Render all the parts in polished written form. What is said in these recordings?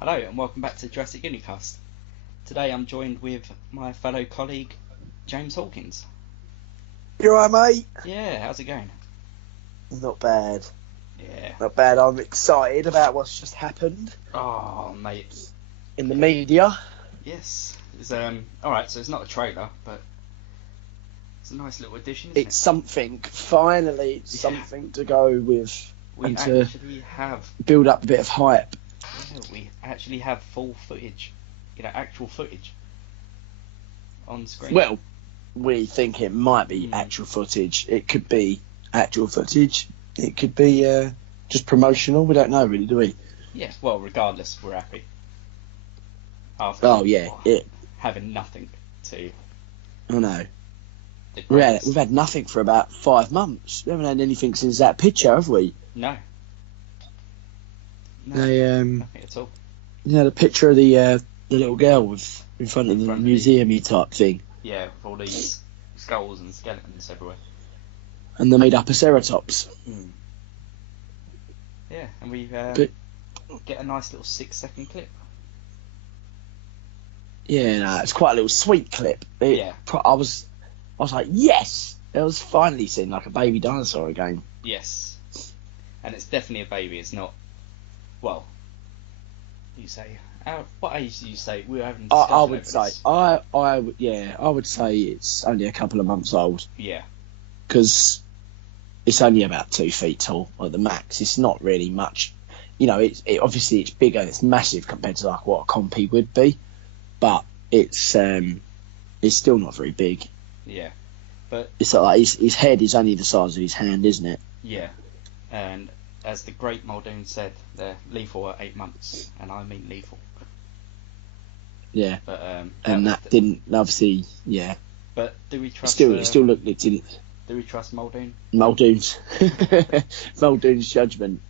Hello and welcome back to Jurassic Unicast. Today I'm joined with my fellow colleague James Hawkins. You alright, mate? Yeah, how's it going? Not bad. Yeah. Not bad. I'm excited about what's just happened Oh, mate. in the media. Yes. It's alright, so it's not a trailer, but it's a nice little addition, isn't It's something. Finally, it's something to go with We and to actually have build up a bit of hype. we actually have full footage. Actual footage on screen. Well, we think it might be actual footage. It could be actual footage. It could be just promotional. We don't know, really, do we? Yeah, well, regardless, we're happy. Having nothing to... I know. We've had nothing for about 5 months. We haven't had anything since that picture, have we? No, nothing at all. You know, the picture of the little girl in front of the museum-y type thing. Yeah, with all these skulls and skeletons everywhere. And the made-up-Ceratops. Yeah, and we get a nice little 6-second clip. Yeah, no, it's quite a little sweet clip. I was like, yes! It was finally seeing like a baby dinosaur again. Yes. And it's definitely a baby. It's not... Well, you say... what age do you say? We were having a discussion I would say... this. I would say it's only a couple of months old. Yeah. Because it's only about 2 feet tall at the max. It's not really much. You know, obviously it's bigger and it's massive compared to like what a compy would be. But it's still not very big. Yeah. But it's like his head is only the size of his hand, isn't it? Yeah. And as the great Muldoon said, they're lethal at 8 months, and I mean lethal. Yeah. But and that didn't obviously, yeah. But do we trust? It still looked it. Do we trust Muldoon? Muldoon's judgment.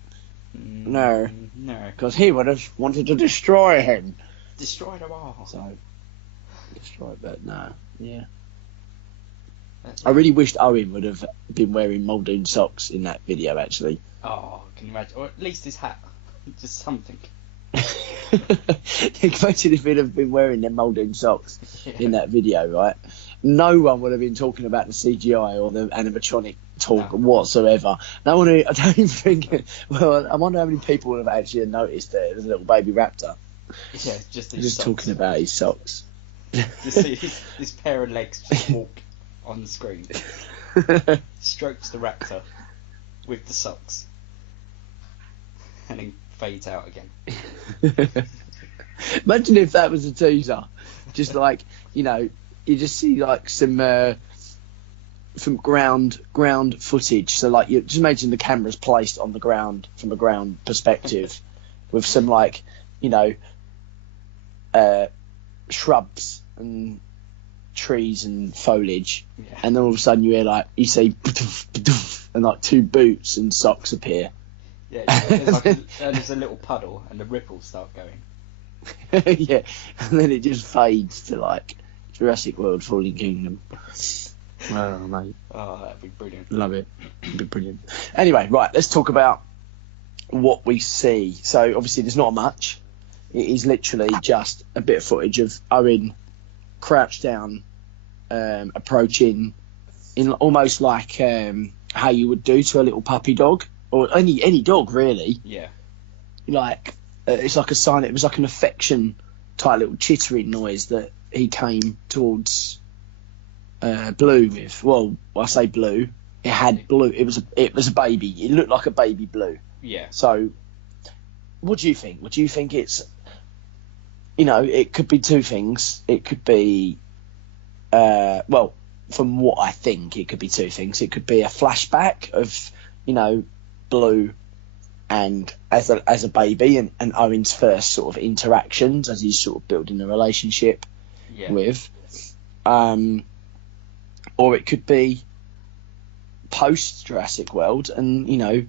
No. Because he would have wanted to destroy him. Destroy them all. So destroy, but no. Yeah. I really wished Owen would have been wearing Muldoon socks in that video, actually. Oh, can you imagine? Or at least his hat. Just something. Imagine if he'd have been wearing them Muldoon socks in that video, right? No one would have been talking about the CGI or the animatronic talk whatsoever. No one. I don't even think... Well, I wonder how many people would have actually noticed that it was a little baby raptor. Yeah, just talking about his socks. Just see this pair of legs just walk on the screen. Strokes the raptor with the socks and then fades out again. Imagine if that was a teaser. Just like, you know, you just see like some ground footage. So like, you just imagine the camera's placed on the ground from a ground perspective with some like, you know, shrubs and trees and foliage, and then all of a sudden you see and like 2 boots and socks appear. Yeah, there's a little puddle and the ripples start going. Yeah, and then it just fades to like Jurassic World Fallen Kingdom. Oh, mate. Oh, that'd be brilliant. Love it. It'd be brilliant. Anyway, right, let's talk about what we see. So obviously there's not much. It is literally just a bit of footage of Owen crouched down, approaching in almost like how you would do to a little puppy dog or any dog really. Yeah. Like it's like a sign. It was like an affection type little chittering noise that he came towards Blue with. Well, I say Blue. It had Blue. It was a baby. It looked like a baby Blue. Yeah. So, what do you think? Would you think it's... You know, it could be 2 things. It could be, well, from what I think, it could be 2 things. It could be a flashback of, you know, Blue and as a baby and Owen's first sort of interactions as he's sort of building a relationship with, or it could be post Jurassic World, and you know,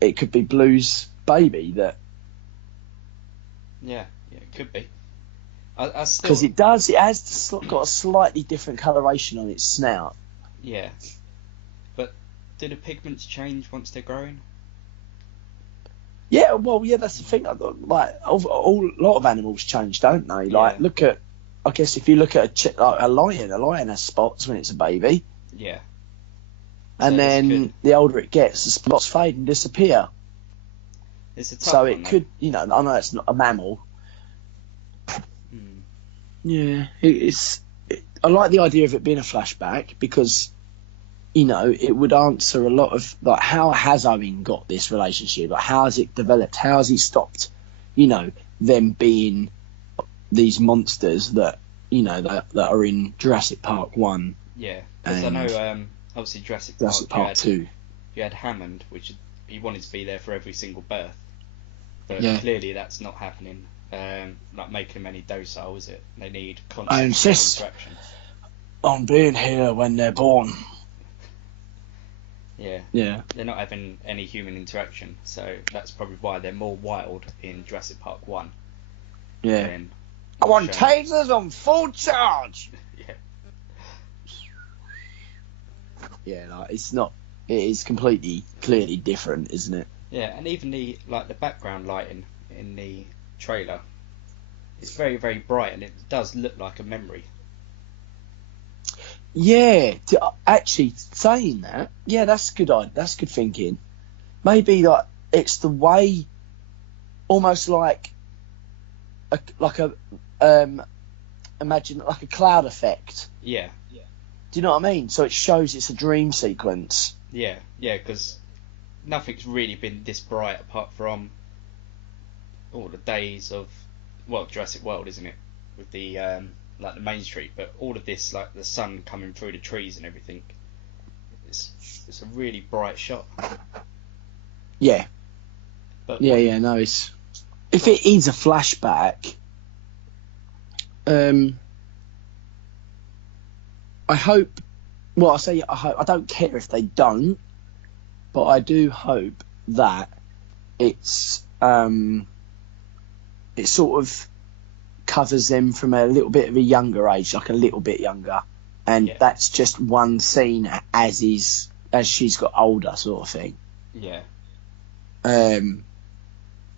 it could be Blue's baby that. Yeah, it could be. Because it has got a slightly different coloration on its snout. Yeah. But do the pigments change once they're growing? Yeah, well, yeah, that's the thing. Like, a lot of animals change, don't they? Like, Yeah. look at, I guess if you look at like a lion has spots when it's a baby, Yeah. So and this could. then the older it gets, the spots fade and disappear. It's a tough So one it though. could, I know it's not a mammal. Hmm. Yeah, I like the idea of it being a flashback because, it would answer a lot of, like, how has Owen got this relationship? Like, how has it developed? How has he stopped, them being these monsters that, that are in Jurassic Park 1 Yeah, because I and know obviously Jurassic Jurassic Park Park 2. you had Hammond, which he wanted to be there for every single birth, but Yeah. clearly that's not happening. Like making them any docile, is it? They need I constant insist interaction. on being here when they're born. Yeah, Yeah. they're not having any human interaction, so that's probably why they're more wild in Jurassic Park 1 Yeah. than I want shown. tasers on full charge. Yeah, Yeah, like it's not. It is clearly different, isn't it? yeah, and even the background lighting in the trailer is very very bright, and it does look like a memory. Yeah. Actually, saying that, yeah, that's good. That's good thinking. Maybe like it's the way, almost like a imagine like a cloud effect. Yeah, Do you know what I mean? So it shows it's a dream sequence. yeah, because nothing's really been this bright apart from all the days of Jurassic World, isn't it? With the like the main street, but all of this like the sun coming through the trees and everything. It's a really bright shot. Yeah. But Yeah. No, it's if it is a flashback. I hope. Well, I hope. I don't care if they don't, but I do hope that it's it sort of covers them from a little bit of a younger age, like a little bit younger, and that's just one scene as she's got older, sort of thing. Yeah.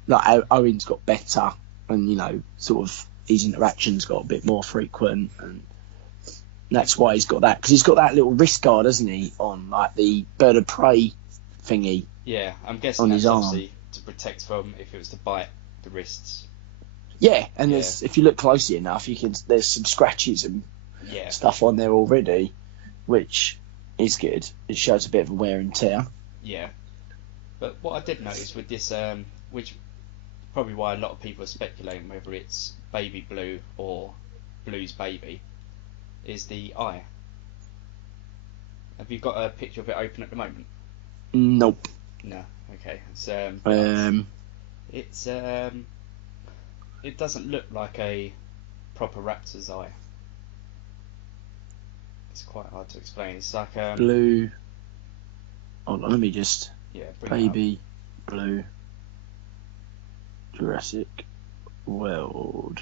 Like Owen's got better, and sort of his interactions got a bit more frequent, and that's why he's got that, because he's got that little wrist guard, hasn't he, on like the bird of prey thingy. Yeah, I'm guessing on that's his arm. obviously to protect from if it was to bite the wrists. Yeah, and there's, if you look closely enough, there's some scratches and stuff on there already, which is good. It shows a bit of a wear and tear. Yeah, but what I did notice with this, which probably why a lot of people are speculating whether it's Baby Blue or Blue's baby, is the eye. Have you got a picture of it open at the moment? Nope. No. Okay. It's it doesn't look like a proper raptor's eye. It's quite hard to explain. It's like Blue. Hold on, let me just. Bring it up. Baby Blue. Jurassic World.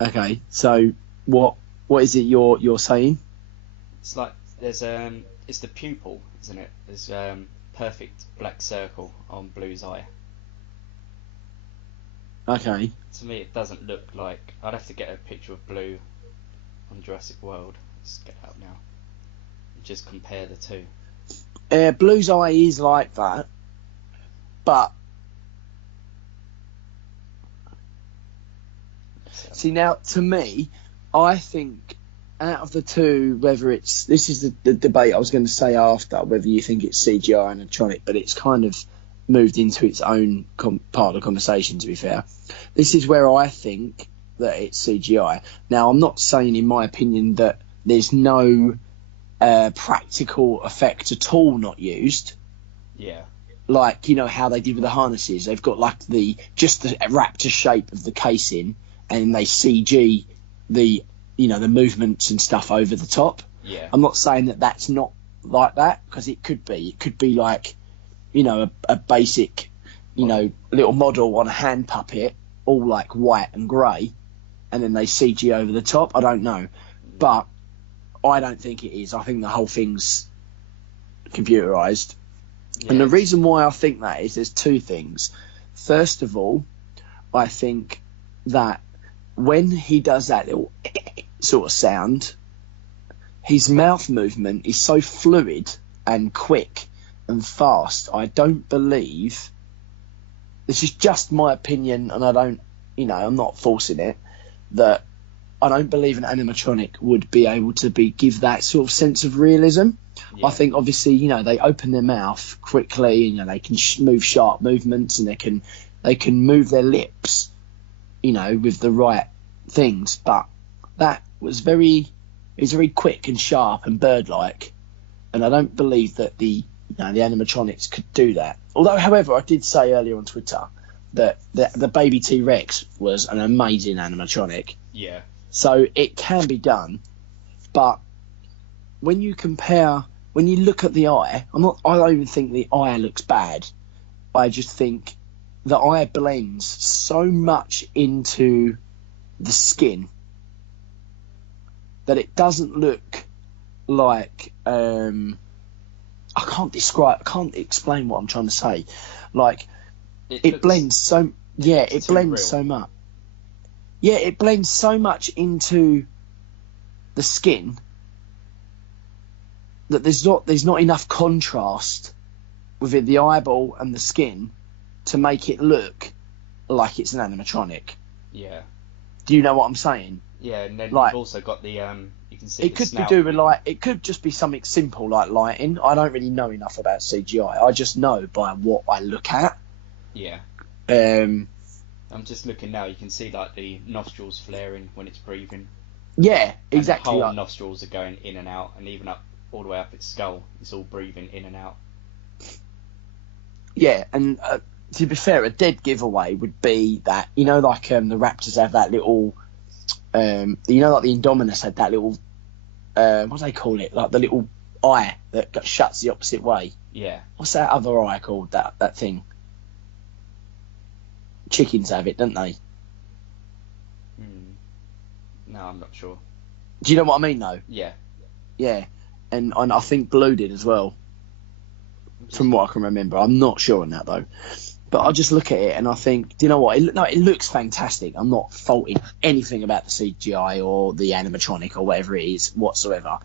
Okay, so what is it you're saying? It's like there's it's the pupil, isn't it? There's perfect black circle on Blue's eye. Okay. To me, it doesn't look like. I'd have to get a picture of Blue on Jurassic World. Let's get it out now. Just compare the two. Blue's eye is like that, but see now, to me, I think out of the two, whether it's this is the debate I was going to say after, whether you think it's CGI and animatronic, but it's kind of moved into its own part of the conversation. To be fair, this is where I think that it's CGI. Now, I'm not saying, in my opinion, that there's no practical effect at all not used. Yeah. Like, how they did with the harnesses. They've got like just the raptor shape of the casing, and they CG the movements and stuff over the top. Yeah. I'm not saying that that's not like that, because it could be. It could be like, a basic, little model on a hand puppet, all like white and grey, and then they CG over the top. I don't know, but I don't think it is. I think the whole thing's computerized. Yeah, And the reason why I think that is there's two things. First of all, I think that when he does that little sort of sound, his mouth movement is so fluid and quick and fast. I don't believe, this is just my opinion, and I don't, I'm not forcing it, that I don't believe an animatronic would be able to give that sort of sense of realism. Yeah. I think obviously, they open their mouth quickly, they can move sharp movements, and they can move their lips, with the right things. But that was very quick and sharp and bird-like, and I don't believe that the animatronics could do that. Although, however, I did say earlier on Twitter that the baby T-Rex was an amazing animatronic. Yeah. So it can be done, but when you look at the eye, I don't even think the eye looks bad. I just think the eye blends so much into the skin that it doesn't look like I can't explain what I'm trying to say. Like it blends so it blends so much. Yeah, it blends so much into the skin that there's not enough contrast within the eyeball and the skin to make it look like it's an animatronic. Yeah. Do you know what I'm saying? Yeah, and then Like, you've also got the you can see it could be it could just be something simple like lighting. I don't really know enough about CGI. I just know by what I look at. Yeah. I'm just looking now. You can see like the nostrils flaring when it's breathing. Yeah, exactly. And the whole nostrils are going in and out, and even up all the way up its skull, it's all breathing in and out. Yeah, and to be fair, a dead giveaway would be that the Raptors have that little, like the Indominus had that little, what do they call it? Like the little eye that shuts the opposite way. Yeah. What's that other eye called? That thing. Chickens have it, don't they? No, I'm not sure. Do you know what I mean, though? Yeah. Yeah, and I think Blue did as well, from what I can remember. I'm not sure on that, though. But I just look at it and I think, do you know what? It looks fantastic. I'm not faulting anything about the CGI or the animatronic or whatever it is whatsoever.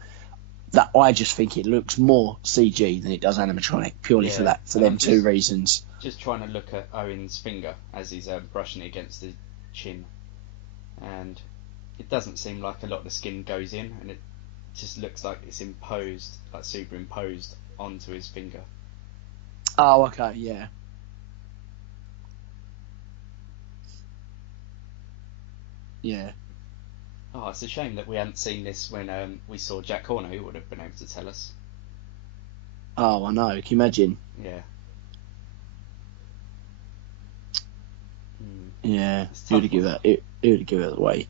That I just think it looks more CG than it does animatronic, purely for them two reasons. Just trying to look at Owen's finger as he's brushing it against the chin, and it doesn't seem like a lot of the skin goes in, and it just looks like it's imposed, like superimposed onto his finger. Oh, okay, yeah. Yeah. Oh, it's a shame that we hadn't seen this when we saw Jack Horner, who would have been able to tell us. Oh, I know. Can you imagine? Yeah. Yeah, he would have given it away.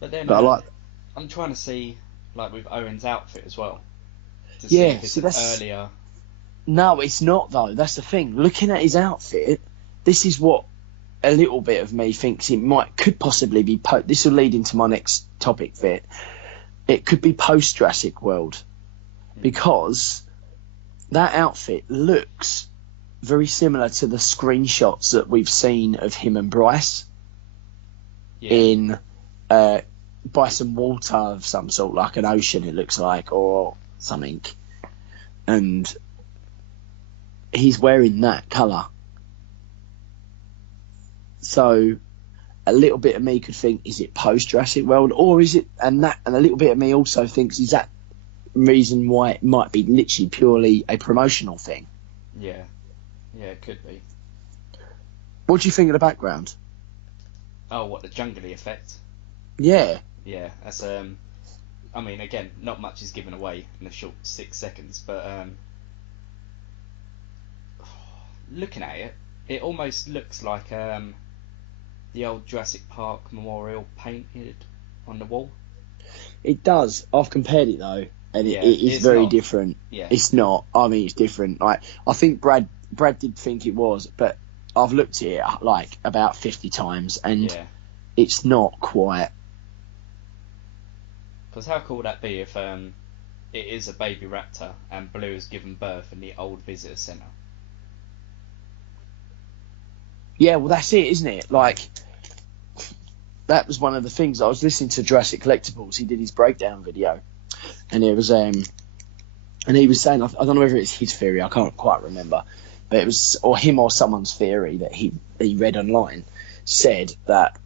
But then, I'm trying to see, like with Owen's outfit as well. To see if it's earlier. No, it's not though. That's the thing. Looking at his outfit, this is what a little bit of me thinks could possibly be. This will lead into my next topic. It could be post Jurassic World, because that outfit looks very similar to the screenshots that we've seen of him and Bryce in by some water of some sort, like an ocean it looks like, or something, and he's wearing that colour. So a little bit of me could think, is it post Jurassic World, or is it, and a little bit of me also thinks, is that reason why it might be literally purely a promotional thing? Yeah, it could be. What do you think of the background? Oh, what, the jungly effect? Yeah, that's I mean, again, not much is given away in a short 6 seconds, but looking at it, it almost looks like the old Jurassic Park memorial painted on the wall. It does. I've compared it though, and it is very different. Yeah. It's not. I mean, it's different. Like, I think Brad did think it was, but I've looked at it like about 50 times, and it's not quite. Because how cool would that be if it is a baby raptor, and Blue has given birth in the old visitor centre. Yeah, well, that's it, isn't it? Like, that was one of the things. I was listening to Jurassic Collectibles. He did his breakdown video, and it was and he was saying, I don't know whether it's his theory, I can't quite remember, but it was or him or someone's theory that he read online said that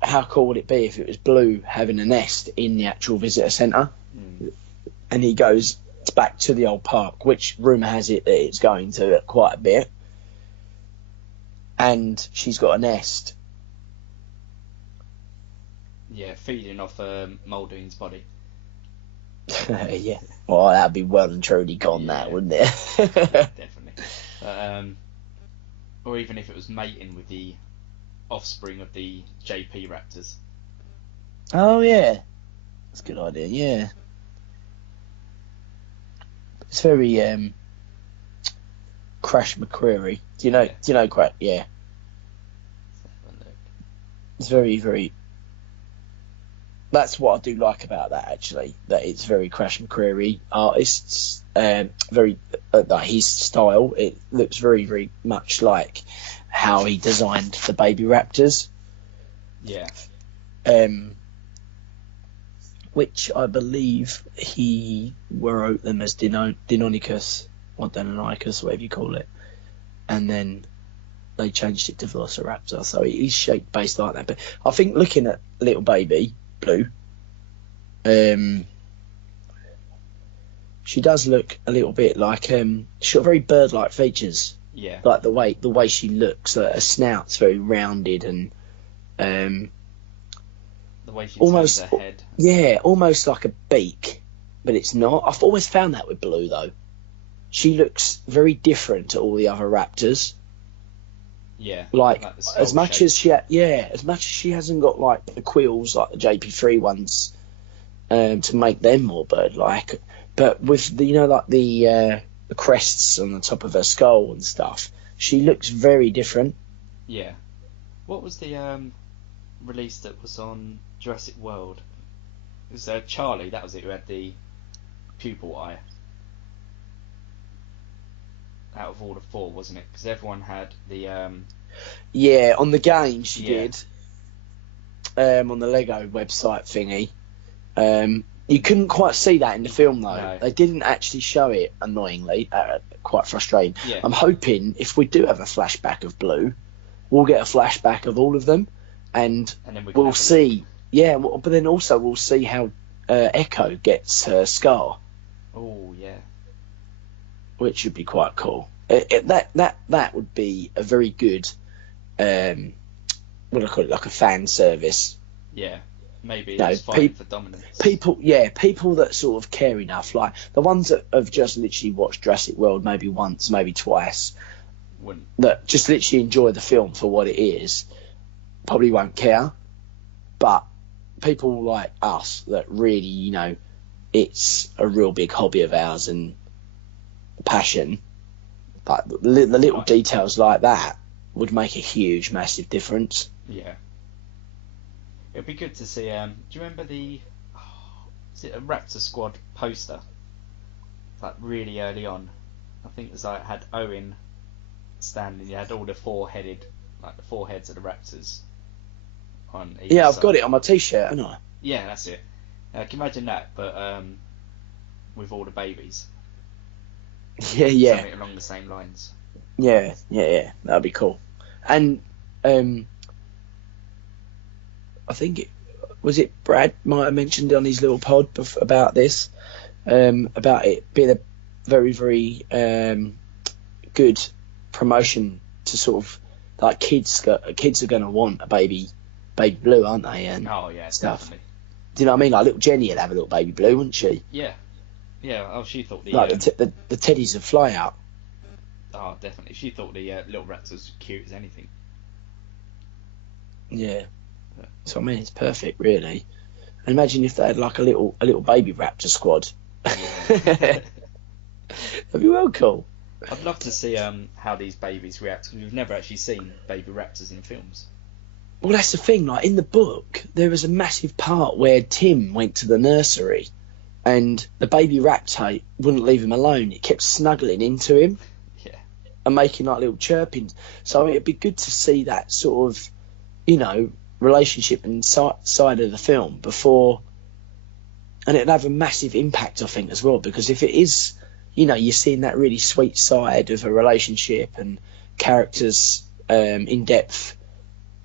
how cool would it be if it was Blue having a nest in the actual visitor centre, and he goes back to the old park, which rumour has it that it's going to quite a bit, and she's got a nest. Yeah, feeding off Muldoon's body. Yeah. Well, that'd be well and truly gone, that, wouldn't it? Definitely. Or even if it was mating with the offspring of the JP Raptors. Oh, yeah. That's a good idea, yeah. It's very Crash McCreary. Do you know Crash? Yeah. It's very, very... That's what I do like about that, actually. That it's very Crash McCreary artists. Very like his style. It looks very, very much like how he designed the Baby Raptors. Yeah. Which I believe he wrote them as Deinonychus or Deinonychus, whatever you call it, and then they changed it to Velociraptor. So he's shaped based like that. But I think looking at little baby Blue, she does look a little bit like she's got very bird-like features. Yeah. Like the way she looks, her snout's very rounded and the way she almost turns her head. Yeah, almost like a beak, but it's not. I've always found that with Blue though. She looks very different to all the other raptors. Yeah. Like the as much shape. as she hasn't got like the quills like the JP3 ones to make them more bird-like, but with the the crests on the top of her skull and stuff, she looks very different. Yeah. What was the release that was on Jurassic World? It was Charlie, that was it, who had the pupil eye. Out of all the four, wasn't it? Because everyone had the... Yeah, on the game she did. On the Lego website thingy. You couldn't quite see that in the film, though. No. They didn't actually show it, annoyingly. Quite frustrating. Yeah. I'm hoping if we do have a flashback of Blue, we'll get a flashback of all of them, and then we can we'll see... Yeah, but then also we'll see how Echo gets her scar. Oh, yeah. Which would be quite cool. That would be a very good, what do I call it, like a fan service. Yeah, maybe it's fighting for dominance. People that sort of care enough, like the ones that have just literally watched Jurassic World maybe once, maybe twice, that just literally enjoy the film for what it is, probably won't care. But people like us that really, it's a real big hobby of ours and passion, like the little details like that would make a huge, massive difference. Yeah. It'd be good to see. Do you remember is it a Raptor Squad poster? Like really early on, I think it was like had Owen standing. You had all the four heads of the Raptors on. Yeah, I've got it on my T-shirt, haven't I? Yeah, that's it. Can you imagine that? But with all the babies. Yeah. Something along the same lines. Yeah. That'd be cool. And I think it Brad might have mentioned on his little pod about this, about it being a very, very good promotion to sort of like kids are going to want a baby Blue, aren't they? And stuff. Definitely. Do you know what I mean? Like little Jenny would have a little baby Blue, wouldn't she? Yeah. Yeah, she thought the... Like the teddies would fly out. Oh, definitely. She thought the little Raptors was cute as anything. Yeah. So, I mean, it's perfect, really. And imagine if they had, like, a little Baby Raptor squad. Yeah. That'd be well cool. I'd love to see how these babies react, because we've never actually seen Baby Raptors in films. Well, that's the thing. Like, in the book, there was a massive part where Tim went to the nursery and the baby raptor wouldn't leave him alone. It kept snuggling into him Yeah. and making like little chirpings. So it'd be good to see that sort of, you know, relationship and side of the film before, and it'd have a massive impact, I think, as well, because if it is, you know, you're seeing that really sweet side of a relationship and characters in depth,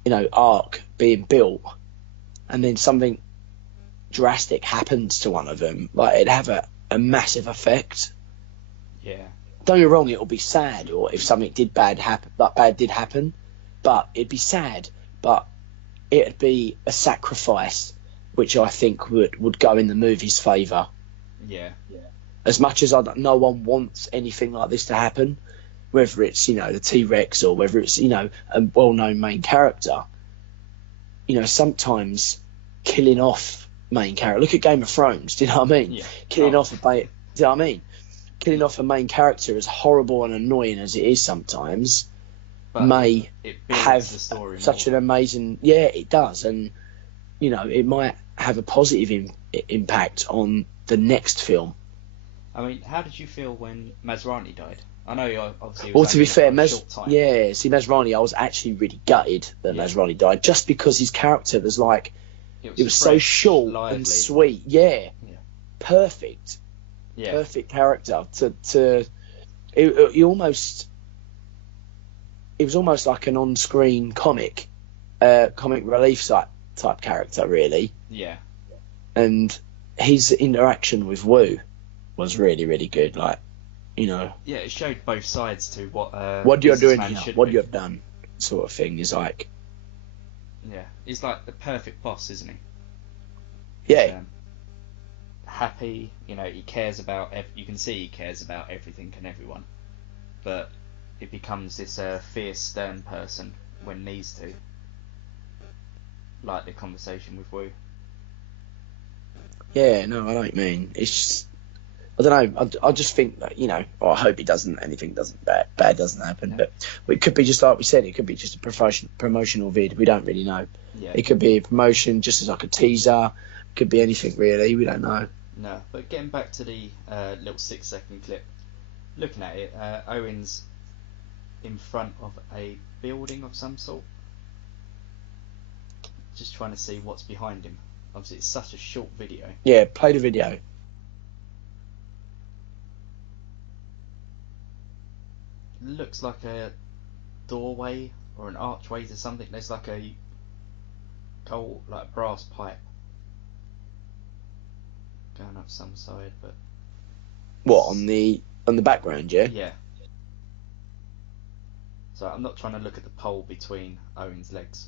you know, arc being built, and then something drastic happens to one of them, like it'd have a massive effect. Yeah. Don't get me wrong, it'll be sad, or if something bad did happen, but it'd be sad, but it'd be a sacrifice which I think would go in the movie's favour. Yeah. As much as no one wants anything like this to happen, whether it's, you know, the T-Rex or whether it's, you know, a well-known main character, you know, sometimes killing off main character. Look at Game of Thrones, do you know what I mean? Yeah. Killing off do you know what I mean? Killing off a main character, as horrible and annoying as it is sometimes, But may it builds have the story such more. an amazing... Yeah, it does. And, you know, it might have a positive impact on the next film. I mean, how did you feel when Masrani died? I know you obviously. Well, to be fair, Masrani, I was actually really gutted that Masrani died, just because his character was like, it was so fresh, short lively. and sweet. Yeah. Perfect. Yeah. Perfect character. It was almost like an on-screen comic relief type character, really. Yeah. And his interaction with Wu was really, really good. Like, you know, Yeah, it showed both sides to what you're doing businessman here, should what be. you have done, sort of thing. Is like, Yeah, he's like the perfect boss, isn't he? yeah, Happy, you know, he cares about. You can see he cares about everything and everyone, but it becomes this fierce, stern person when needs to. Like the conversation with Wu. yeah. No, I know what you mean. It's just, I don't know. I just think that, you know, or I hope anything bad doesn't happen. Yeah. But it could be just like we said. It could be just a promotional vid. We don't really know. Yeah. It could be a promotion, just as like a teaser. It could be anything really. We don't know. No, but getting back to the little 6-second clip, looking at it, Owen's in front of a building of some sort. Just trying to see what's behind him. Obviously, it's such a short video. Yeah, play the video. Looks like a doorway or an archway to something. There's like a gold, like brass pipe going up some side, but What, on the background? Yeah. yeah. So I'm not trying to look at the pole between Owen's legs.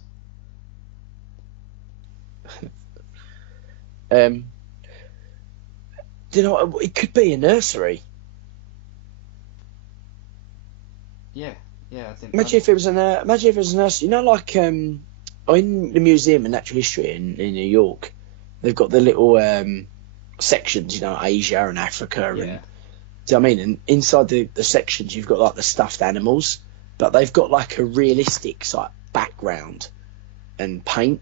You know, it could be a nursery. Yeah, I think. Imagine if it was a nursery. You know, like in the Museum of Natural History in New York, they've got the little sections. You know, Asia and Africa, and do you know what I mean? And inside the sections, you've got like the stuffed animals, but they've got like a realistic like background and paint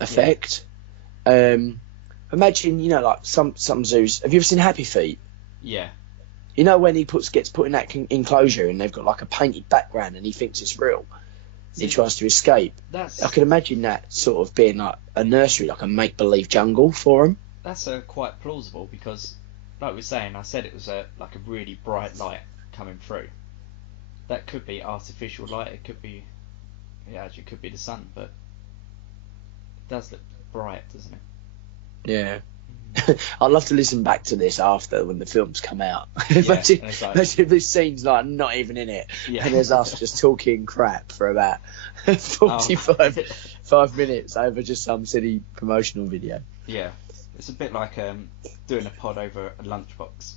effect. Imagine, you know, like some zoos. Have you ever seen Happy Feet? Yeah. You know, when he gets put in that enclosure and they've got like a painted background and he thinks it's real. He tries to escape. I can imagine that sort of being like a nursery, like a make-believe jungle for him. That's quite plausible because, like we were saying, I said it was like a really bright light coming through. That could be artificial light. It could be, actually, it could be the sun, but it does look bright, doesn't it? Yeah. I'd love to listen back to this after when the films come out. Yeah, imagine like, if this scene's like not even in it, yeah. and there's us just talking crap for about 5 minutes over just some silly promotional video. Yeah, it's a bit like doing a pod over a lunchbox.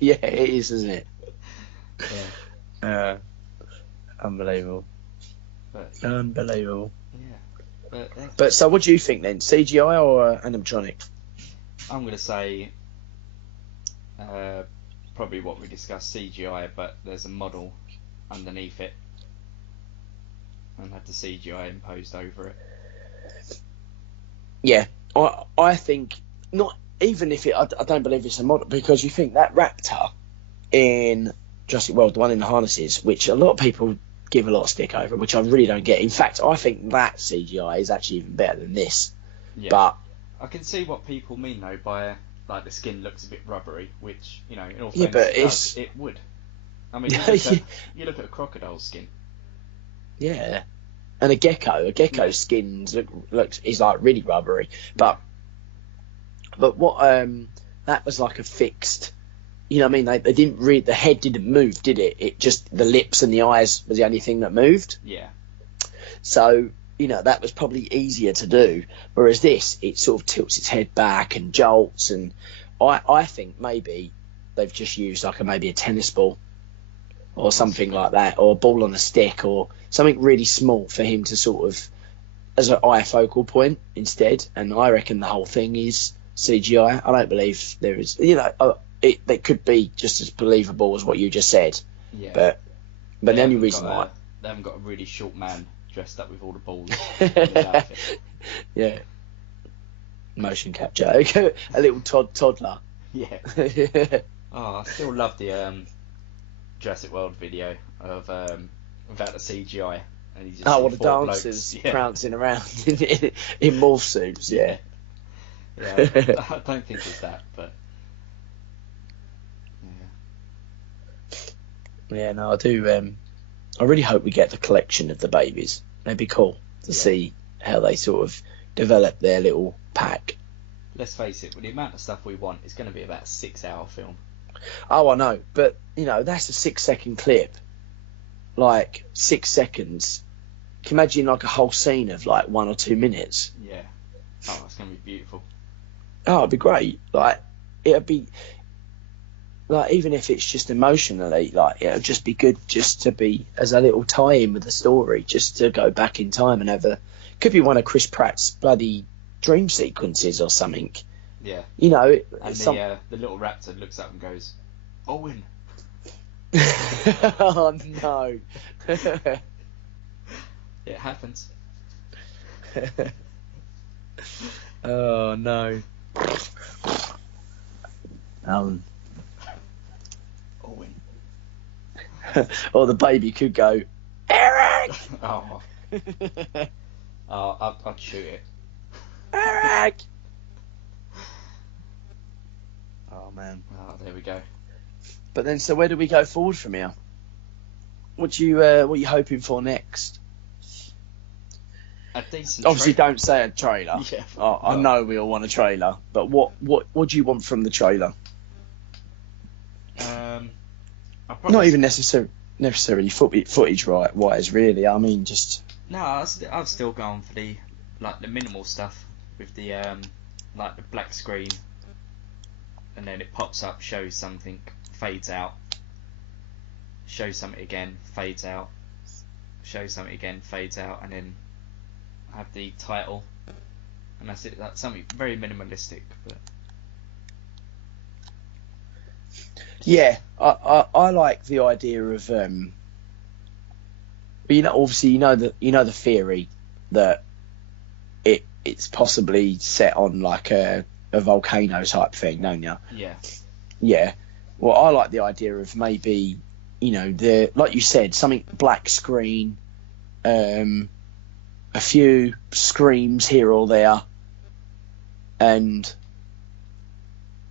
Yeah, it is, isn't it? Yeah. Unbelievable. Unbelievable. Yeah. But so, what do you think then? CGI or animatronic? I'm going to say probably what we discussed, CGI, but there's a model underneath it and have the CGI imposed over it. Yeah, I think not even if I don't believe it's a model, because you think that raptor in Jurassic World, the one in the harnesses, which a lot of people give a lot of stick over, which I really don't get. In fact, I think that CGI is actually even better than this. Yeah. But I can see what people mean though by like the skin looks a bit rubbery, which in all Yeah, fairness but it would. I mean, you look at a crocodile skin. Yeah, and a gecko's skin is like really rubbery. But what that was like a fixed. You know what I mean? They didn't the head didn't move, did it? It just the lips and the eyes was the only thing that moved. Yeah. So that was probably easier to do. Whereas this, it sort of tilts its head back and jolts, and I think maybe they've just used maybe a tennis ball or something like that, or a ball on a stick, or something really small for him to sort of as an eye focal point instead. And I reckon the whole thing is CGI. I don't believe there is. It could be just as believable as what you just said. Yeah. But the only reason why they haven't got a really short man dressed up with all the balls. Yeah. Motion capture. A little toddler. Yeah. Oh, I still love the Jurassic World video of without the CGI. And you just the dancers prancing around in morph suits. Yeah. Yeah. I don't think it's that, but. Yeah, no, I do. I really hope we get the collection of the babies. It'd be cool to see how they sort of develop their little pack. Let's face it, with the amount of stuff we want, it's going to be about a 6-hour film. Oh, I know, but that's a 6-second clip. 6 seconds. Can you imagine a whole scene of 1 or 2 minutes? Yeah. Oh, it's going to be beautiful. Oh, it'd be great. It'd be. Even if it's just emotionally, it'll just be good just to be as a little tie-in with the story, just to go back in time and could be one of Chris Pratt's bloody dream sequences or something. Yeah. And the little raptor looks up and goes, Owen. Oh no. It happens. Oh no. Owen. Or the baby could go, Eric! Oh. I'd shoot it. Eric! Oh, man. Oh, there we go. But then, so where do we go forward from here? What are you hoping for next? A decent Obviously, don't say a trailer. Yeah. I know we all want a trailer, but what do you want from the trailer? Not even necessarily footage wise, really. I mean, just no. I've still gone for the minimal stuff with the the black screen, and then it pops up, shows something, fades out, shows something again, fades out, shows something again, fades out, and then have the title, and that's it. That's something very minimalistic, but. Yeah, I like the idea of obviously the theory that it's possibly set on a volcano type thing, don't you? Yeah. Yeah. Well, I like the idea of maybe like you said, something black screen, a few screams here or there, and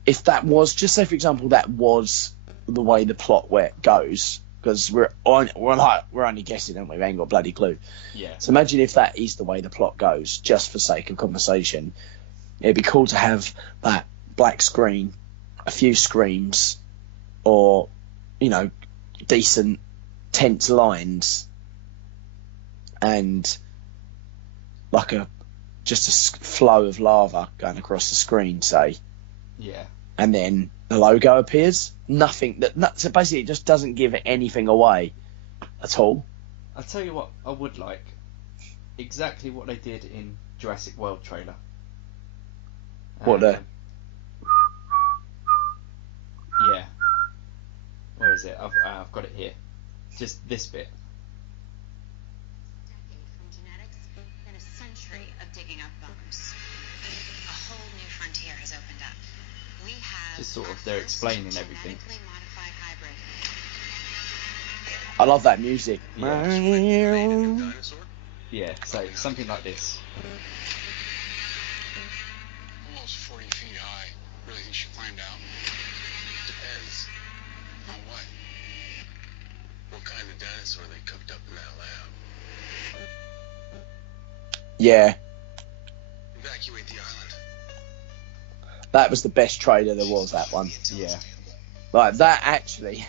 if that was, just say for example, that was the way the plot goes, because we're only guessing, aren't we? We ain't got a bloody clue. Yeah. So imagine if that is the way the plot goes, just for sake of conversation. It'd be cool to have that black screen, a few screams, or decent tense lines, and just a flow of lava going across the screen, say. Yeah. And then the logo appears. So basically, it just doesn't give anything away at all. I'll tell you what I would like. Exactly what they did in Jurassic World trailer. What Yeah. Where is it? I've got it here. Just this bit. Decade from genetics, then a century of digging up bones. A whole new frontier has opened up. We have Just sort of they're explaining everything. genetically modified hybrid. I love that music. Yeah. Yeah, so something like this. Almost 40 feet high. Really think she climbed out? Depends. On what? What kind of dinosaur they cooked up in that lab? Yeah, Evacuate the island. that was the best trailer there was, that one. Yeah. Like, that actually...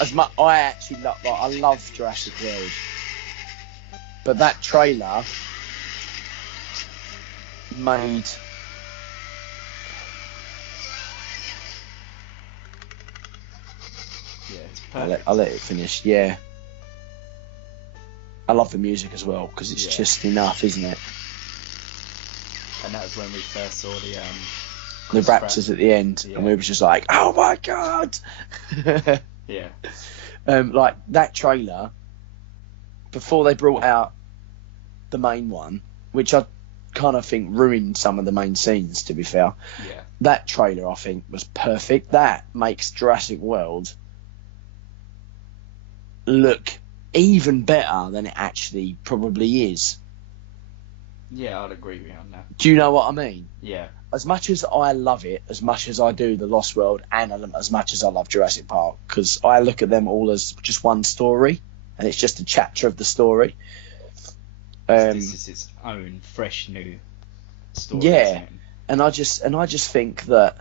as much, I actually love... Like, I love Jurassic World. But that trailer made... Yeah, it's perfect. I'll let it finish, yeah. I love the music as well, because it's just enough, isn't it? And that was when we first saw The Raptors at the end, Yeah. and we were just like, oh my god! Yeah. Like, that trailer, before they brought out the main one, which I kind of think ruined some of the main scenes, to be fair, Yeah. that trailer, I think, was perfect. That makes Jurassic World look even better than it actually probably is. Yeah, I'd agree with you on that. Do you know what I mean? Yeah. As much as I love it, as much as I do The Lost World, and as much as I love Jurassic Park, because I look at them all as just one story, and it's just a chapter of the story. This is its own fresh new story. Yeah. Isn't it? And I just think that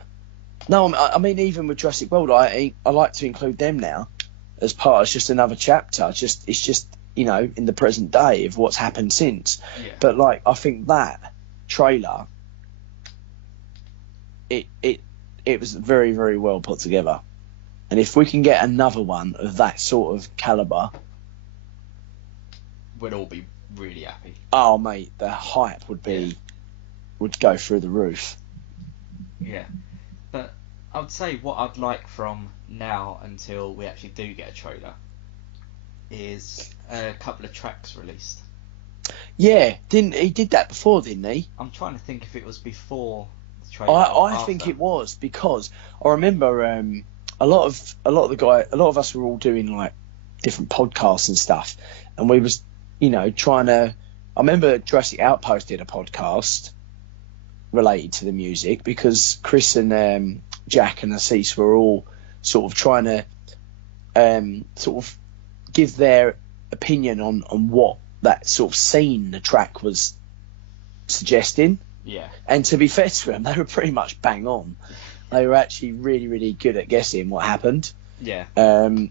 I mean even with Jurassic World, I like to include them now as part of just another chapter. It's just you know, in the present day of what's happened since. Yeah. But like, I think that trailer, it was very, very well put together. And if we can get another one of that sort of caliber, We'd all be really happy. oh mate, the hype would go through the roof. Yeah. But I'd say what I'd like from now until we actually do get a trailer is a couple of tracks released. Yeah, he did that before, didn't he? I'm trying to think if it was before the trailer. or I after. think it was, because I remember a lot of us were all doing like different podcasts and stuff, and we was, you know, trying to. I remember Jurassic Outpost did a podcast related to the music, because Chris and Jack and Assis were all sort of trying to sort of give their opinion on what that sort of scene the track was suggesting. Yeah. And to be fair to them, they were pretty much bang on. They were actually really, really good at guessing what happened. Yeah. And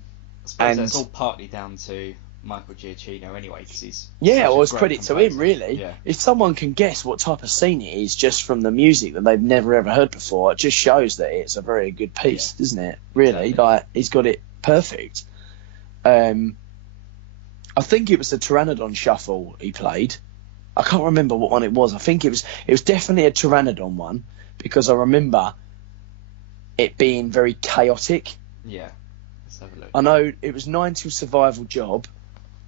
that's all partly down to Michael Giacchino anyway, because he's well, it's great credit to composer. him, really. Yeah. If someone can guess what type of scene it is just from the music that they've never ever heard before, it just shows that it's a very good piece, doesn't it? Really, like, he's got it perfect. I think it was the Pteranodon Shuffle he played. I can't remember what one it was. I think it was definitely a Pteranodon one, because I remember it being very chaotic. Yeah. Let's have a look. I know it was 9 to Survival Job,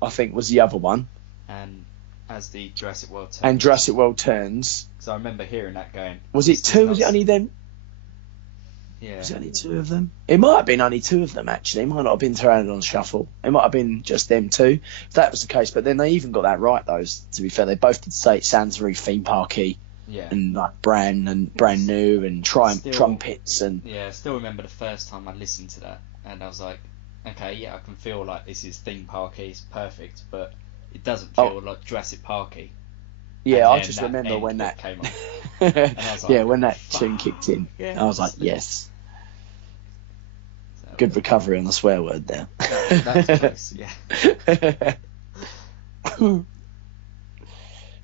I think was the other one. And as the Jurassic World turns. And Jurassic World Turns. Because I remember hearing that going. Was it this is two? Was it nuts. only them? Yeah. Was it only two of them? It might have been only two of them, actually. It might not have been Pteranodon Shuffle. It might have been just them two, if that was the case. But then they even got that right, though, to be fair. They both did say it sounds very theme parky. Yeah. And like brand new and trumpets and Yeah, I still remember the first time I listened to that, and I was like, okay, yeah, I can feel like this is theme parky, it's perfect, but it doesn't feel like Jurassic Parky. yeah. And I then just that remember end when bit that came on. And I was like, yeah, when that tune kicked in, Yeah, I was like, that's- yes, So, good recovery on the swear word there. That's close, yeah.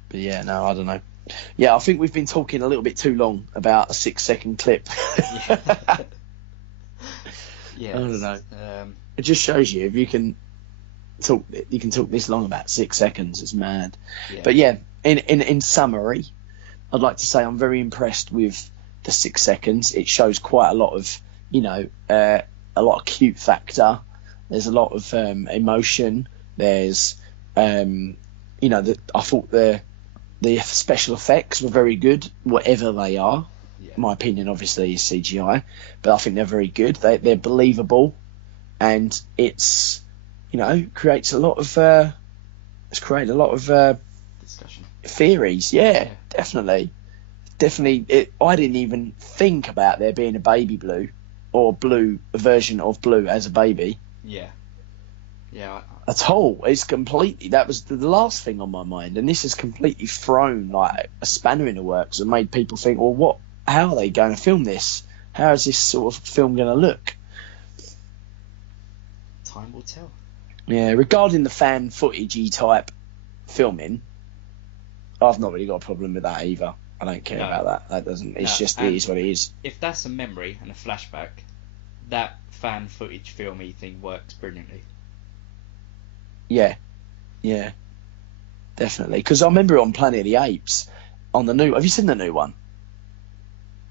But yeah, no, I don't know. Yeah, I think we've been talking a little bit too long about a 6-second clip. Yeah. I don't know. Um, It just shows you, if you can talk this long about 6 seconds, it's mad. yeah. But yeah, in summary, I'd like to say I'm very impressed with the 6 seconds. It shows quite a lot of, you know, a lot of cute factor. There's a lot of emotion. There's, you know, I thought the The special effects were very good, whatever they are. Yeah. My opinion, obviously, is CGI, but I think they're very good. They're believable, and it's, creates a lot of it's created a lot of Discussion. theories. Yeah, definitely. I didn't even think about there being a baby Blue or Blue, a version of Blue as a baby. Yeah. Yeah. At all. It's completely, that was the last thing on my mind, and this has completely thrown like a spanner in the works and made people think, well, how are they going to film this? How is this sort of film going to look? Time will tell. Yeah, regarding the fan footage type filming, I've not really got a problem with that either. I don't care about that. That doesn't. It's just, it is what it is. If that's a memory and a flashback, that fan footage filmy thing works brilliantly. Yeah, definitely. Because I remember on Planet of the Apes, on the new. Have you seen the new one?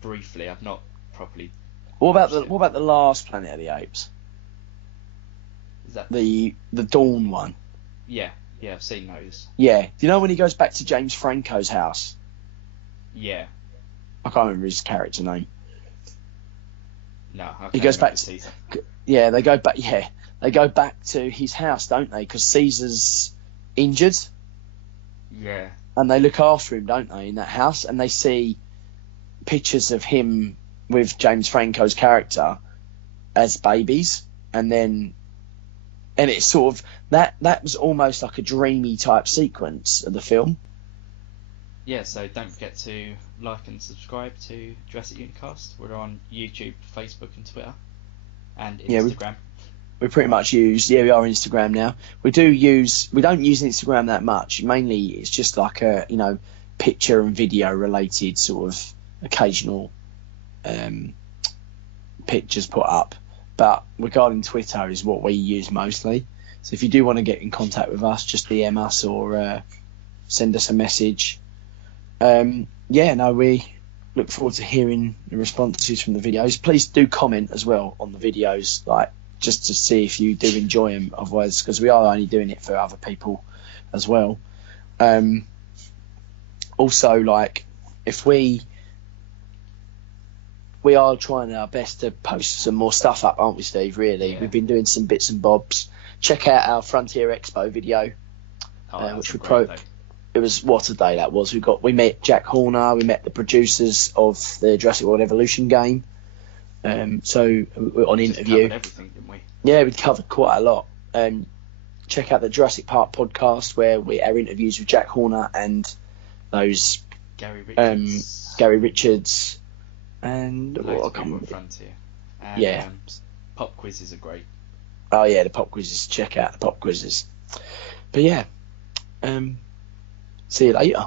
Briefly, I've not properly. What about the last Planet of the Apes? Is that the Dawn one? Yeah, I've seen those. Yeah. Do you know when he goes back to James Franco's house? Yeah. I can't remember his character name. No, he goes back to. Yeah, they go back. Yeah, they go back to his house, don't they? Because Caesar's injured. Yeah. And they look after him, don't they, in that house? And they see pictures of him with James Franco's character as babies, and it's sort of that was almost like a dreamy type sequence of the film. Yeah, so don't forget to like and subscribe to Jurassic Unicast. We're on YouTube, Facebook and Twitter and Instagram. Yeah, we pretty much use, we are Instagram now. We don't use Instagram that much. Mainly it's just like a, picture and video related sort of occasional pictures put up. But regarding Twitter is what we use mostly. So if you do want to get in contact with us, just DM us or send us a message. We look forward to hearing the responses from the videos. Please do comment as well on the videos, like just to see if you do enjoy them. Otherwise, because we are only doing it for other people as well. Also, like if we are trying our best to post some more stuff up, aren't we, Steve? Really, yeah. We've been doing some bits and bobs. Check out our Frontier Expo video, which we It was what a day that was. We met Jack Horner, we met the producers of the Jurassic World Evolution game. So we're on interview. Covered everything, didn't we? Yeah, we covered quite a lot. Check out the Jurassic Park podcast where our interviews with Jack Horner and those Gary Richards and I can't remember. Frontier. And, pop quizzes are great. Oh yeah, the pop quizzes. Check out the pop quizzes. But yeah, see you later.